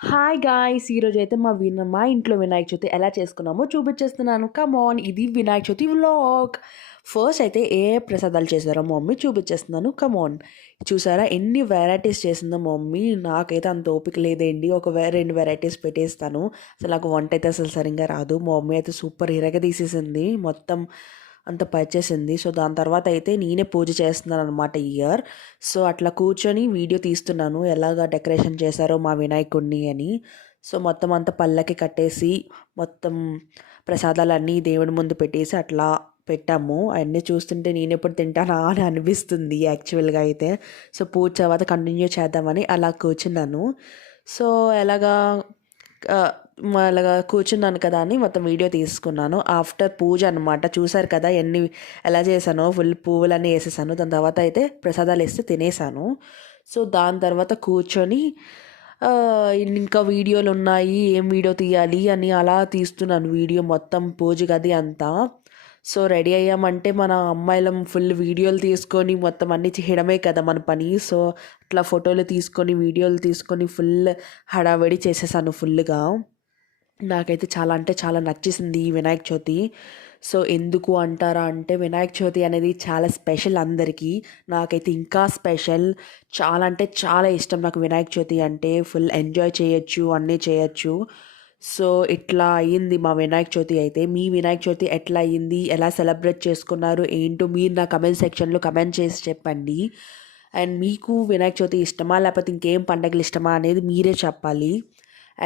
Hi guys! ఈరోజైతే మా ఇంట్లో వినాయక చవితి ఎలా చేసుకున్నామో చూపించేస్తున్నాను. Come on! ఇది వినాయక చవితి వ్లాగ్. ఫస్ట్ అయితే ఏ ప్రసాదాలు చేశారో మా మమ్మీ చూపించేస్తున్నాను. Come on! చూసారా ఎన్ని వెరైటీస్ చేసిందో మా మమ్మీ. నాకైతే అంత ఓపిక లేదండి. 2 వెరైటీస్ పెట్టేస్తాను. అసలు నాకు వంట అయితే అసలు సరిగ్గా రాదు. మా మమ్మీ అయితే సూపర్ ఇరగదీసేసింది. మొత్తం అంత పరిచేసింది. సో దాని తర్వాత అయితే నేనే పూజ చేస్తున్నాను అనమాట ఈ ఇయర్. సో అట్లా కూర్చొని వీడియో తీస్తున్నాను ఎలాగా డెకరేషన్ చేశారో మా వినాయకుడిని అని. సో మొత్తం అంతా పళ్ళకి కట్టేసి మొత్తం ప్రసాదాలన్నీ దేవుడి ముందు పెట్టేసి అట్లా పెట్టాము. అవన్నీ చూస్తుంటే నేను ఎప్పుడు తింటానా అని అనిపిస్తుంది యాక్చువల్గా అయితే. సో పూజ తర్వాత కంటిన్యూ చేద్దామని అలా కూర్చున్నాను. సో ఎలాగా అలాగా కూర్చున్నాను కదా అని మొత్తం వీడియో తీసుకున్నాను. ఆఫ్టర్ పూజ అనమాట. చూసారు కదా ఎలా చేశానో ఫుల్ పువ్వులన్నీ వేసేసాను. దాని తర్వాత అయితే ప్రసాదాలు వేస్తే తినేసాను. సో దాని తర్వాత కూర్చొని ఇంకా వీడియోలు ఉన్నాయి, ఏం వీడియో తీయాలి అని అలా తీస్తున్నాను వీడియో మొత్తం పూజ గది అంతా. సో రెడీ అయ్యామంటే మన అమ్మాయిలం ఫుల్ వీడియోలు తీసుకొని మొత్తం అన్నీ చేయడమే కదా మన పని. సో అట్లా ఫోటోలు తీసుకొని వీడియోలు తీసుకొని ఫుల్ హడావిడి చేసేసాను ఫుల్గా. నాకైతే చాలా అంటే చాలా నచ్చేసింది ఈ వినాయక చవితి. సో ఎందుకు అంటారా అంటే వినాయక చవితి అనేది చాలా స్పెషల్ అందరికీ. నాకైతే ఇంకా స్పెషల్. చాలా అంటే చాలా ఇష్టం నాకు వినాయక చవితి అంటే. ఫుల్ ఎంజాయ్ చేయొచ్చు, అన్నీ చేయొచ్చు. సో ఇట్లా అయ్యింది మా వినాయక చవితి అయితే. మీ వినాయక చవితి ఎట్లా అయ్యింది, ఎలా సెలబ్రేట్ చేసుకున్నారు ఏంటో మీరు నా కమెంట్ సెక్షన్లో కమెంట్ చేసి చెప్పండి. అండ్ మీకు వినాయక చవితి ఇష్టమా లేకపోతే ఇంకేం పండగలు ఇష్టమా అనేది మీరే చెప్పాలి.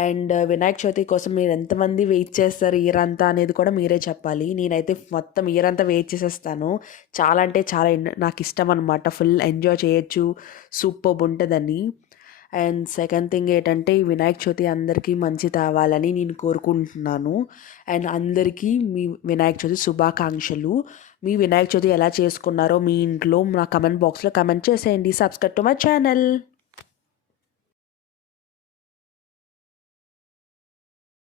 అండ్ వినాయక చవితి కోసం మీరు ఎంతమంది వెయిట్ చేస్తారు ఇయర్ అంతా అనేది కూడా మీరే చెప్పాలి. నేనైతే మొత్తం ఇయర్ అంతా వెయిట్ చేసేస్తాను. చాలా అంటే చాలా నాకు ఇష్టం అనమాట. ఫుల్ ఎంజాయ్ చేయొచ్చు, సూపర్బ్ ఉంటుందని. అండ్ సెకండ్ థింగ్ ఏంటంటే ఈ వినాయక చవితి అందరికీ మంచి తేవాలని నేను కోరుకుంటున్నాను. అండ్ అందరికీ మీ వినాయక చవితి శుభాకాంక్షలు. మీ వినాయక చవితి ఎలా చేసుకున్నారో మీ ఇంట్లో నా కమెంట్ బాక్స్లో కమెంట్ చేసేయండి. Subscribe to my channel.